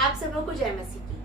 आप सबों को जय मसीह की।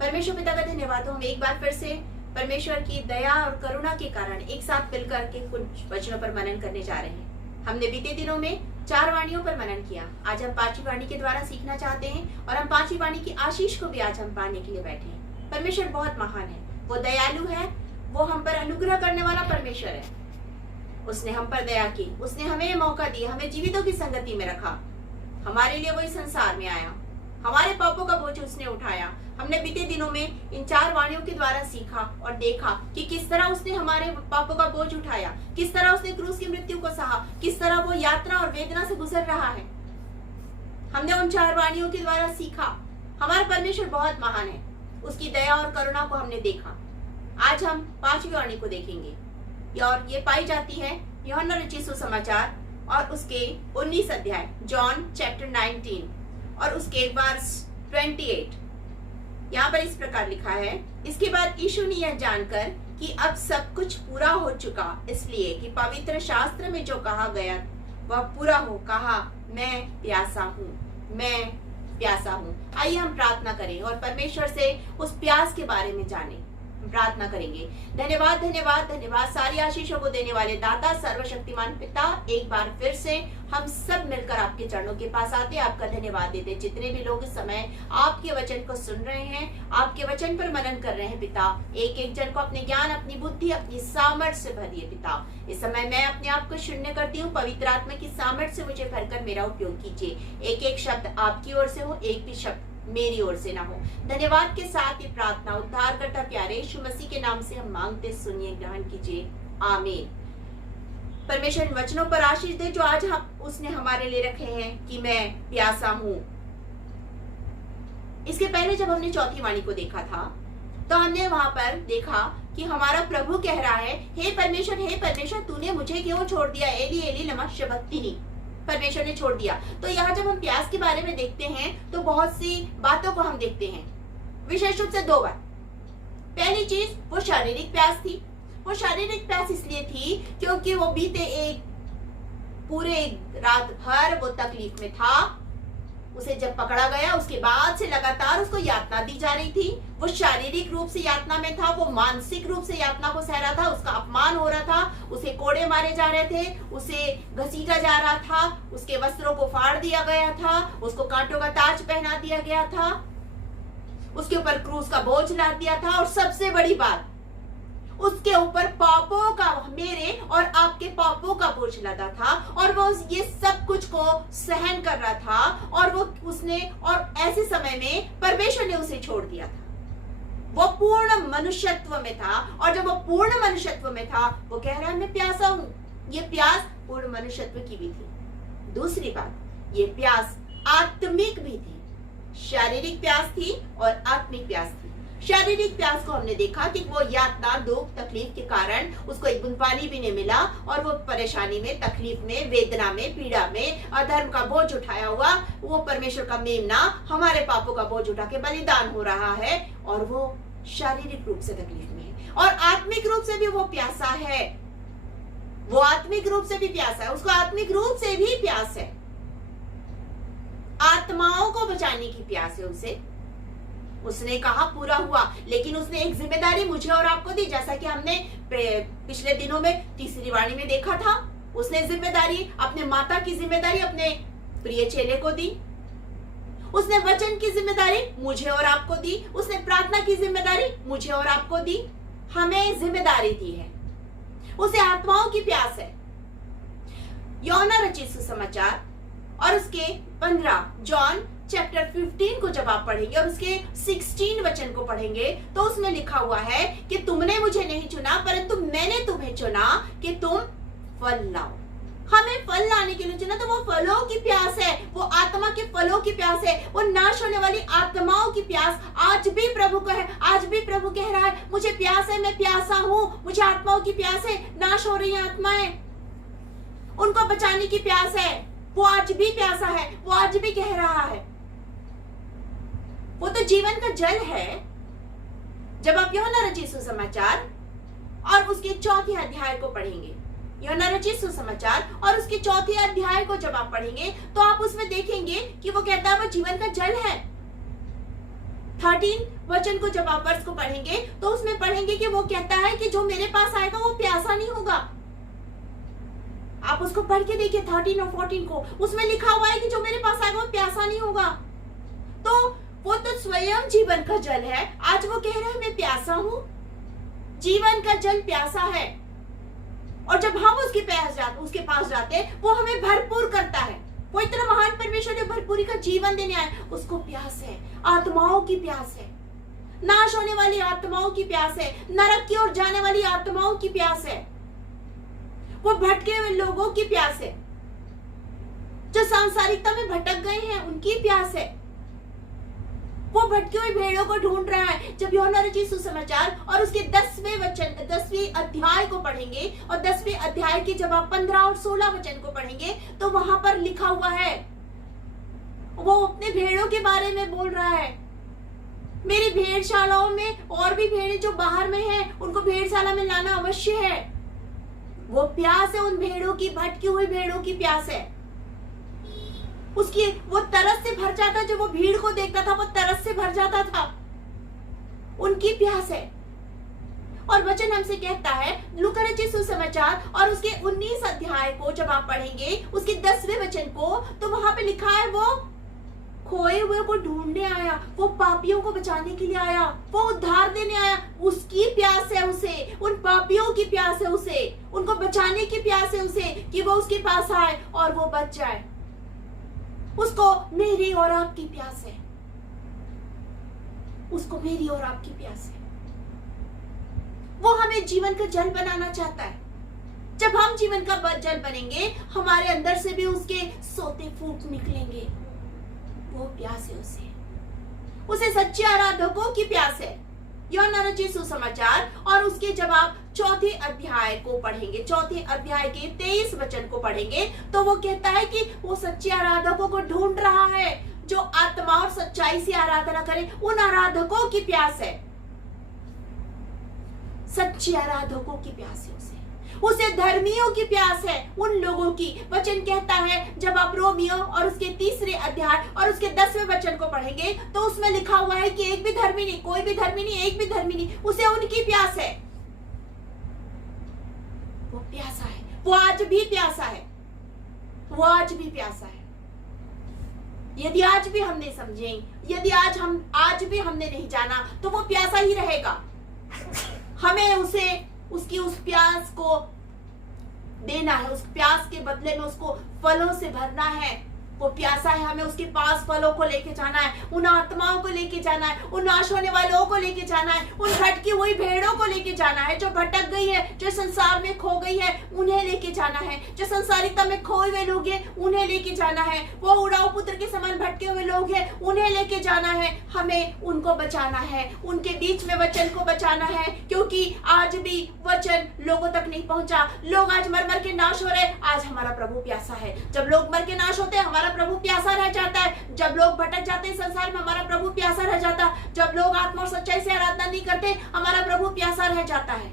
परमेश्वर पिता का धन्यवाद हो, हम एक बार फिर से परमेश्वर की दया और करुणा के कारण एक साथ मिलकर के कुछ वचनों पर मनन करने जा रहे हैं। हमने बीते दिनों में 4 वाणियों पर मनन किया। आज हम 5वीं वाणी के द्वारा सीखना चाहते हैं और हम 5वीं वाणी की आशीष को भी आज हम पाने के लिए बैठे हैं। परमेश्वर बहुत महान है, वो दयालु है, वो हम पर अनुग्रह करने वाला परमेश्वर है। उसने हम पर दया की, उसने हमें मौका दिया, हमें जीवितों की संगति में रखा, हमारे लिए वो इस संसार में आया, हमारे पापों का बोझ उसने उठाया। हमने बीते दिनों में इन 4 वाणियों के द्वारा सीखा और देखा कि किस तरह उसने हमारे पापों का बोझ उठाया, किस तरह उसने क्रूस की मृत्यु को सहा, किस तरह वो यात्रा और वेदना से गुजर रहा है। हमने उन 4 वाणियों के द्वारा सीखा हमारा परमेश्वर बहुत महान है, उसकी दया और करुणा को हमने देखा। आज हम 5वीं वाणी को देखेंगे और ये पाई जाती है यूहन्ना रचित सुसमाचार और उसके 19 अध्याय, जॉन चैप्टर 19 और उसके वर्स 28। यहाँ पर इस प्रकार लिखा है, इसके बाद यीशु ने यह जानकर कि अब सब कुछ पूरा हो चुका, इसलिए कि पवित्र शास्त्र में जो कहा गया वह पूरा हो, कहा मैं प्यासा हूँ, मैं प्यासा हूँ। आइए हम प्रार्थना करें और परमेश्वर से उस प्यास के बारे में जानें। प्रार्थना करेंगे। धन्यवाद धन्यवाद धन्यवाद सारी आशीषों को देने वाले दाता सर्वशक्तिमान पिता, एक बार फिर से हम सब मिलकर आपके चरणों के पास आते आपका धन्यवाद देते। जितने भी लोग इस समय आपके वचन को सुन रहे हैं, आपके वचन पर मनन कर रहे हैं पिता, एक एक जन को अपने ज्ञान, अपनी बुद्धि, अपनी सामर्थ्य से भरिए पिता। इस समय मैं अपने आप को शून्य करती हूँ, पवित्र आत्मा की सामर्थ्य से मुझे भरकर मेरा उपयोग कीजिए। एक एक शब्द आपकी ओर से हो, एक भी शब्द मेरी ओर से ना हो। धन्यवाद के साथ ये प्रार्थना उद्धार करता प्यारे यीशु मसीह के नाम से हम मांगते, सुनिए, ग्रहण कीजिए, आमीन। परमेश्वर इन वचनों पर आशीष दे जो आज उसने हमारे लिए रखे हैं कि मैं प्यासा हूँ। इसके पहले जब हमने 4थी वाणी को देखा था तो हमने वहां पर देखा कि हमारा प्रभु कह रहा है, हे परमेश्वर तूने मुझे क्यों छोड़ दिया, एली एली लमा शबक्तिनी। परमेश्वर ने छोड़ दिया। तो यहाँ जब हम प्यास के बारे में देखते हैं तो बहुत सी बातों को हम देखते हैं, विशेष रूप से 2 बात। पहली चीज वो शारीरिक प्यास थी। वो शारीरिक प्यास इसलिए थी क्योंकि वो बीते पूरे रात भर वो तकलीफ में था। उसे जब पकड़ा गया उसके बाद से लगातार उसको यातना दी जा रही थी। वो शारीरिक रूप से यातना में था, वो मानसिक रूप से यातना को सह रहा था, उसका अपमान हो रहा था, उसे कोड़े मारे जा रहे थे, उसे घसीटा जा रहा था, उसके वस्त्रों को फाड़ दिया गया था, उसको कांटों का ताज पहना दिया गया था, उसके ऊपर क्रूस का बोझ लाद दिया था और सबसे बड़ी बात, उसके ऊपर पापों का, मेरे और आपके पापों का बोझ लदा था और वो ये सब कुछ को सहन कर रहा था और और ऐसे समय में परमेश्वर ने उसे छोड़ दिया था। वो पूर्ण मनुष्यत्व में था और जब वो पूर्ण मनुष्यत्व में था वो कह रहा है मैं प्यासा हूं। ये प्यास पूर्ण मनुष्यत्व की भी थी। दूसरी बात, ये प्यास आत्मिक भी थी, शारीरिक प्यास थी और आत्मिक प्यास थी। शारीरिक प्यास को हमने देखा कि वो यातना, दुख, तकलीफ के कारण उसको एक बूंद पानी भी नहीं मिला और वो परेशानी में, तकलीफ में, वेदना में, पीड़ा में, अधर्म का बोझ उठाया हुआ वो परमेश्वर का मेमना हमारे पापों का बोझ उठा के बलिदान हो रहा है और वो शारीरिक रूप से तकलीफ में है। और आत्मिक रूप से भी वो प्यासा है, वो आत्मिक रूप से भी प्यासा है, उसको आत्मिक रूप से भी प्यास है, आत्माओं को बचाने की प्यास है उसे। उसने कहा पूरा हुआ, लेकिन उसने एक जिम्मेदारी मुझे और आपको दी, जैसा कि हमने पिछले दिनों में 3री वाणी में देखा था। उसने जिम्मेदारी, अपने माता की जिम्मेदारी अपने प्रिय चेले को दी, उसने वचन की जिम्मेदारी मुझे और आपको दी, उसने प्रार्थना की जिम्मेदारी मुझे और आपको दी। हमें जिम्मेदारी दी है, उसे आत्माओं की प्यास है। यूहन्ना रचित सुसमाचार और उसके 15, जॉन चैप्टर 15 को जब आप पढ़ेंगे और उसके 16 वचन को पढ़ेंगे तो उसमें लिखा हुआ है कि तुमने मुझे नहीं चुना परंतु मैंने तुम्हें चुना कि तुम फल लाओ। हमें फल लाने के लिए चुना, तो वो फलों की प्यास है, वो आत्मा के फलों की प्यास है, वो नाश होने वाली आत्माओं की प्यास आज भी प्रभु को है। आज भी प्रभु कह रहा है मुझे प्यास है, मैं प्यासा हूं, मुझे आत्माओं की प्यास है, नाश हो रही आत्माएं, उनको बचाने की प्यास है। वो आज भी प्यासा है, वो आज भी कह रहा है। वो तो जीवन का जल है। जब आप यूहन्ना रचित सुसमाचार और उसके 4थे अध्याय को पढ़ेंगे, यूहन्ना रचित सुसमाचार और उसके 4थे अध्याय को जब आप पढ़ेंगे तो आप उसमें देखेंगे कि वो कहता है वो जीवन का जल है। 13 वचन को जब आप वर्ष को पढ़ेंगे तो उसमें पढ़ेंगे कि वो कहता है कि जो मेरे पास आएगा वो प्यासा नहीं होगा। आप उसको पढ़ के देखिए 13 और 14 को, उसमें लिखा हुआ है कि जो मेरे पास आएगा वो प्यासा नहीं होगा। तो वो तो स्वयं जीवन का जल है। आज वो कह रहा है मैं प्यासा हूं, जीवन का जल प्यासा है। और जब हम उसके पास जाते वो हमें भरपूर करता है। वो इतना महान परमेश्वर जो भरपूरी का जीवन देने आए, उसको प्यास है, आत्माओं की प्यास है, नाश होने वाली आत्माओं की प्यास है, नरक की ओर जाने वाली आत्माओं की प्यास है, वो भटके हुए लोगों की प्यास है, जो सांसारिकता में भटक गए हैं उनकी प्यास है। वो भटके हुए भेड़ों को ढूंढ रहा है। जब यूहन्ना रचित सुसमाचार और उसके 10वें अध्याय को पढ़ेंगे और 10वें अध्याय के जब आप 15 और 16 वचन को पढ़ेंगे तो वहां पर लिखा हुआ है, वो अपने भेड़ों के बारे में बोल रहा है। मेरी भेड़शालाओं में और भी भेड़ें जो बाहर में हैं, उनको भेड़शाला में लाना अवश्य है। वो प्यास है उन भेड़ों की, भटकी हुई भेड़ों की प्यास है। उसकी वो तरस से भर जाता, जो वो भीड़ को देखता था वो तरस से भर जाता था, उनकी प्यास है। और वचन हमसे कहता है लूका रचित सुसमाचार और उसके 19 अध्याय को जब आप पढ़ेंगे उसके 10वें वचन को, तो वहां पे लिखा है वो खोए हुए को ढूंढने आया, वो पापियों को बचाने के लिए आया, वो उद्धार देने आया। उसकी प्यास है उसे, उन पापियों की प्यास है उसे, उनको बचाने की प्यास है उसे कि वो उसके पास आए और वो बच जाए। उसको मेरी और आपकी प्यास है, उसको मेरी और आपकी प्यास है। वो हमें जीवन का जल बनाना चाहता है। जब हम जीवन का जल बनेंगे, हमारे अंदर से भी उसके सोते फूट निकलेंगे। वो प्यास है उसे सच्चे आराधकों की प्यास है। यूहन्ना रचित सुसमाचार और उसके जब आप 4थे अध्याय को पढ़ेंगे, 4थे अध्याय के 23 वचन को पढ़ेंगे, तो वो कहता है कि वो सच्चे आराधकों को ढूंढ रहा है जो आत्मा और सच्चाई से आराधना करें। उन आराधकों की प्यास है, सच्चे आराधकों की प्यास है उसे धर्मियों की प्यास है, उन लोगों की। वचन कहता है जब आप रोमियो और उसके 3रे अध्याय और उसके 10वें वचन को पढ़ेंगे तो उसमें लिखा हुआ है कि एक भी धर्मी नहीं, कोई भी धर्मी नहीं, एक भी धर्मी नहीं, उसे उनकी प्यास है। वो प्यासा है, वो आज भी प्यासा है, वो आज भी प्यासा है। यदि आज भी हम नहीं समझे, यदि आज भी हमने नहीं जाना, तो वो प्यासा ही रहेगा। हमें उसकी उस प्यास को देना है, उस प्यास के बदले में उसको फलों से भरना है। वो प्यासा है, हमें उसके पास फलों को लेके जाना है, उन आत्माओं को लेके जाना है, उन नाश होने वालों को लेके जाना है, उन भटकी हुई भेड़ों को लेके जाना है, जो भटक गई है, जो संसार में खो गई है, उन्हें लेके जाना है। जो संसारिकता में खोए हुए लोग हैं, उन्हें लेके जाना है। वो उड़ाऊ पुत्र के समान भटके हुए लोग हैं, उन्हें लेके जाना है। हमें उनको बचाना है, उनके बीच में वचन को बचाना है, क्योंकि आज भी वचन लोगों तक नहीं पहुंचा। लोग आज मर मर के नाश हो रहे। आज हमारा प्रभु प्यासा है। जब लोग मर के नाश होते हैं, हमारा प्रभु प्यासा रह जाता है। जब लोग भटक जाते हैं संसार में, हमारा प्रभु प्यासा रह जाता है। जब लोग आत्मा और सच्चाई से आराधना नहीं करते, हमारा प्रभु प्यासा रह जाता है।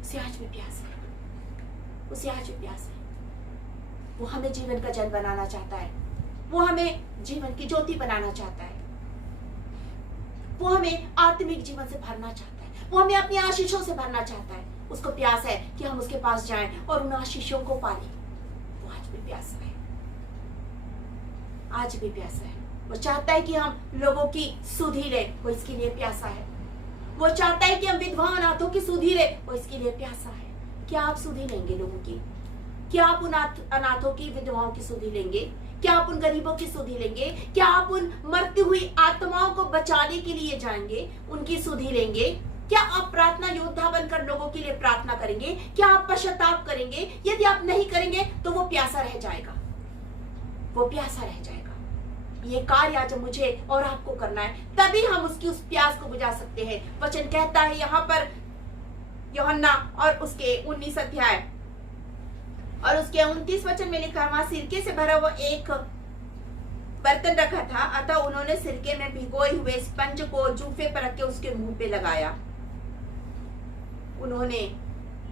उसे आज भी प्यास है, उसे आज भी प्यास है। वो हमें जीवन का जल बनाना चाहता है, वो हमें जीवन की ज्योति बनाना चाहता है, वो हमें आत्मिक जीवन से भरना चाहता है, वो हमें अपनी आशीषों से भरना चाहता है। उसको प्यास है कि हम उसके पास जाएं और उन आशीषों को पालें। वो आज भी प्यासा है, आज भी प्यासा है। वो चाहता है कि हम लोगों की सुधि ले, वो इसके लिए प्यासा है। वो चाहता है कि हम विधवा अनाथों की सुधि ले, वो इसके लिए प्यासा है। क्या आप सुधि लेंगे लोगों की? क्या आप उन अनाथों की, विधवाओं की सुधि लेंगे? क्या आप उन गरीबों की सुधि लेंगे? क्या आप उन मरती हुई आत्माओं को बचाने के लिए जाएंगे, उनकी सुधि लेंगे? क्या आप प्रार्थना योद्धा बनकर लोगों के लिए प्रार्थना करेंगे? क्या आप पश्चाताप करेंगे? यदि आप नहीं करेंगे तो वो प्यासा रह जाएगा, वो प्यासा रह जाएगा। ये कार्य आज मुझे और आपको करना है, तभी हम उसकी उस प्यास को बुझा सकते हैं। वचन कहता है यहाँ पर यूहन्ना और उसके 19 अध्याय और उसके 29 वचन में लिखा, वहां सिरके से भरा वो एक बर्तन रखा था, अतः उन्होंने सिरके में भिगोए हुए स्पंज को जूफे पर रख के उसके मुंह पे लगाया। उन्होंने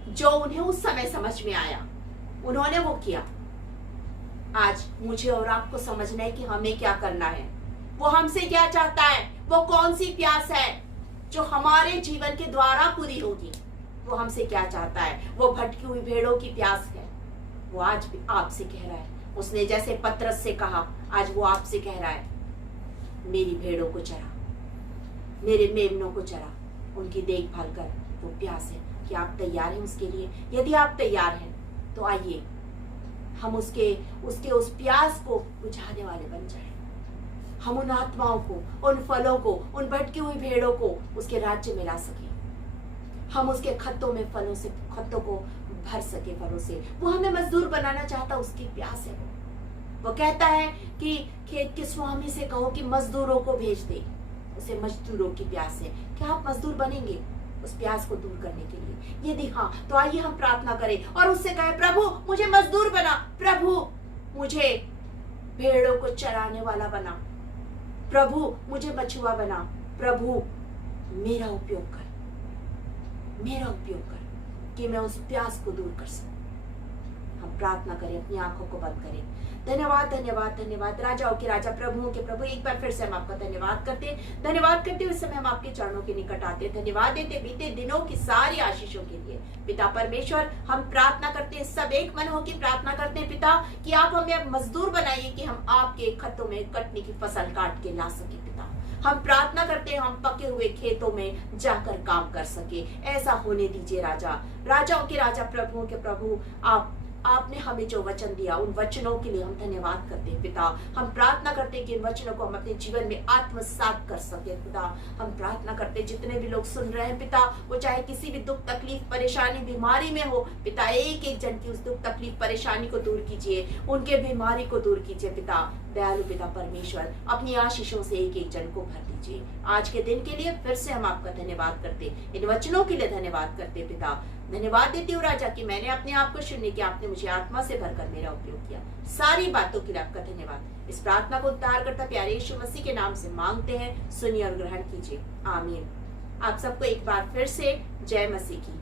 जो उन्हें उस समय समझ में आया, उन्होंने वो किया। आज मुझे और आपको समझना है कि हमें क्या करना है। वो हमसे क्या चाहता है, वो कौन सी प्यास है जो हमारे जीवन के द्वारा पूरी होगी। वो हमसे क्या चाहता है, वो भटकी हुई भेड़ों की प्यास है। वो आज भी आपसे कह रहा है, उसने जैसे पतरस से कहा, आज वो आपसे कह रहा है, मेरी भेड़ों को चरा, मेरे मेमनों को चरा, उनकी देखभाल कर। वो प्यास है कि आप तैयार हैं उसके लिए। यदि आप तैयार हैं तो आइए हम उसके उस प्यास को बुझाने वाले बन जाएं। हम उन आत्माओं को, उन फलों को, उन भटकी हुई भेड़ों को उसके राज्य में ला सके। हम उसके खत्तों में खत्तों को भर सके फलों से। वो हमें मजदूर बनाना चाहता, उसकी प्यास है। वो कहता है कि खेत के स्वामी से कहो कि मजदूरों को भेज दे। उसे मजदूरों की प्यास है। क्या आप मजदूर बनेंगे उस प्यास को दूर करने के लिए? यदि हाँ, तो आइए हम प्रार्थना करें और उससे कहें, प्रभु मुझे मजदूर बना, प्रभु मुझे भेड़ों को चराने वाला बना, प्रभु मुझे मछुआ बना, प्रभु मेरा उपयोग कर कि मैं उस प्यास को दूर कर सकूं। हम प्रार्थना करें, अपनी आंखों को बंद करें। धन्यवाद धन्यवाद धन्यवाद, राजाओं के राजा, प्रभुओं के प्रभु, एक बार फिर से हम आपका धन्यवाद करते हुए समय हम आपके चरणों के निकट आते, धन्यवाद देते बीते दिनों की सारी आशीषों के लिए। पिता परमेश्वर, हम प्रार्थना करते हैं, सब एक मन होकर प्रार्थना करते हैं पिता, कि आप हमें मजदूर बनाइए कि हम आपके खत्तों में कटने की फसल काट के ला सके। पिता हम प्रार्थना करते हैं, हम पके हुए खेतों में जाकर काम कर सके। ऐसा होने दीजिए राजा, राजाओं के राजा, प्रभुओं के प्रभु। आपने हमें जो वचन दिया, उन वचनों के लिए हम धन्यवाद करते हैं पिता। हम प्रार्थना करते हैं कि इन वचनों को हम अपने जीवन में आत्मसात कर सके पिता। हम प्रार्थना करते हैं, जितने भी लोग सुन रहे हैं पिता, वो चाहे किसी भी दुख तकलीफ परेशानी बीमारी में हो पिता, एक एक जन की उस दुख तकलीफ परेशानी को दूर कीजिए, उनके बीमारी को दूर कीजिए पिता। दयालु पिता परमेश्वर, अपनी आशीषों से एक एक जन को भर दीजिए। आज के दिन के लिए फिर से हम आपका धन्यवाद करते, इन वचनों के लिए धन्यवाद करते पिता। धन्यवाद देती हूँ राजा कि मैंने अपने आप को सुनने की, आपने मुझे आत्मा से भरकर मेरा उपयोग किया। सारी बातों के लिए आपका धन्यवाद। इस प्रार्थना को उद्धार करता प्यारे यीशु मसीह के नाम से मांगते हैं, सुनिए और ग्रहण कीजिए, आमीन। आप सबको एक बार फिर से जय मसीह की।